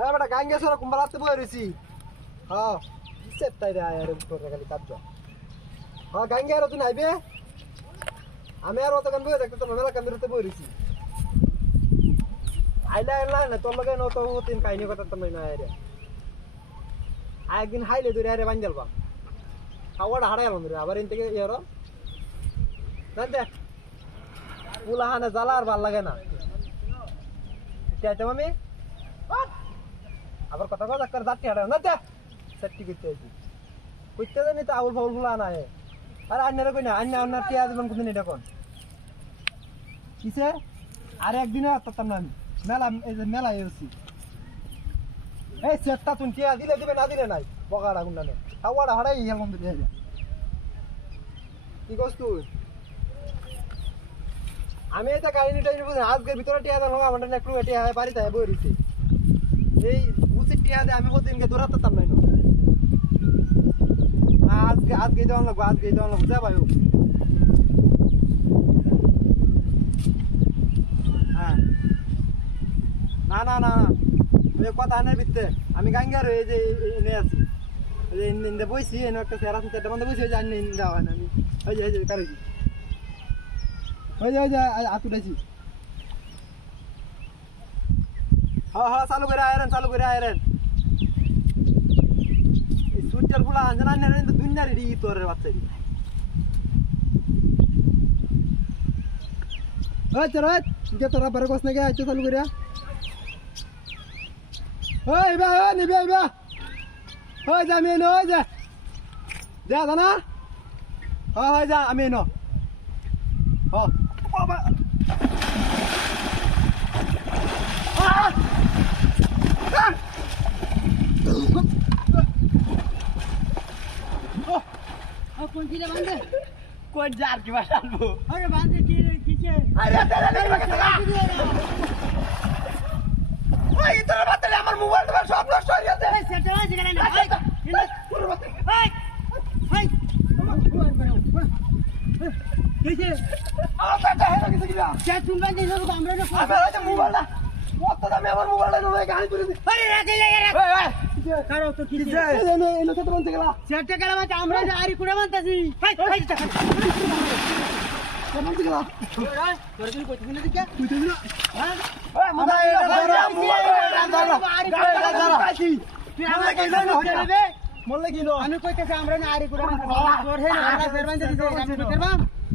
হ্যাঁ বেটা গাঙ্গে সরা কুম্বালাতে বই রইছি হ্যাঁ কিসের তাই রে আয়ারে তোর খালি কাজ হ্যাঁ গাঙ্গে আর তুই নাইবে আমি আর অত গান বই দেখতে তো মেলা কান্দিরতে বই রইছি আইলা আইলা না তোর লগে নত তিন কাহিনী কথা তো না আরে একদিন হাইলে দূরে আরে বাঞ্জাল বা খাওয়াটা হারাই রে আবার এন থেকে ইয়ারো জানতে পুলা জ্বালা আর ভালো লাগে না কে আছে মামি আবার কথা কথা করে যাত্রী হাঁটা না দে সেটটি করতে আছি করতে জানি তো আউল ফাউল ফুলা হে আরে আন্নারে কই না? আন্না আন্নার টিয়া দিবেন কোনদিন এটা কোন? কিসে? আর একদিনে আসতাম না আমি মেলা, এই যে মেলা এসেছি। এই সেটটা তুমি টিয়া দিলে দিবে, না দিলে নাই? বগাড়া গুন্ডানে খাওয়াটা হারাই গেলাম তো দিয়ে কি করছ তুই? আমি এটা টাইনি বুঝি আজকের ভিতরে টিয়া দেন হোক আমার একটু টিয়া বাড়িতে বই রইছে এই উচিত টিয়া দিয়ে আমি প্রতিদিনকে দৌড়াতাম নাই আজকে আজকে দেওয়ান লাগবো আজকে দেওয়ান লাগবো যা ভাই হ্যাঁ না না না না কথা আনের ভিত্তে আমি গাঙ্গার এই যে এনে আছি ইন্দে বইছি এনে একটা আছে চারটা বন্ধ বইছি ওই যে হয় না আমি ওই যে ওই যে কারেছি ওই যে ওই যে হাত হ্যাঁ হ্যাঁ চালু করে আয়রন চালু করে আয়রন। এই সুইটারগুলা আনছে না আন্নে কিন্তু দুনিয়ার রি তোর বাচ্চা ওই চল ওই কে তোরা বারে কস না আইতে চালু করে ওই বা ওই নিবে বা। ওই যা আমি এনো ওই যা। যা জানা হ্যাঁ হয় যা আমি এনো। হ্যাঁ বাবা। বান্ধে কোন যার কি ভাষা আনব? আরে বান্ধে কি কিছে আরে তেলা নেই বাচ্চা ওই তোর বাচ্চা আমার মোবাইল তোমার সব নষ্ট হয়ে গেছে। সেটা আছে না? কিছে আমার বাচ্চা হেরে গেছে কিনা? সে তুমি বান্ধে সব আমরা না আমি ওই কত দামে আমার মোবাইলটা দিই। আরে কারও তো কিছে এনে এনে কত বলতে গেলা। সেটা কেন মানে আমরা আরি কুড়ে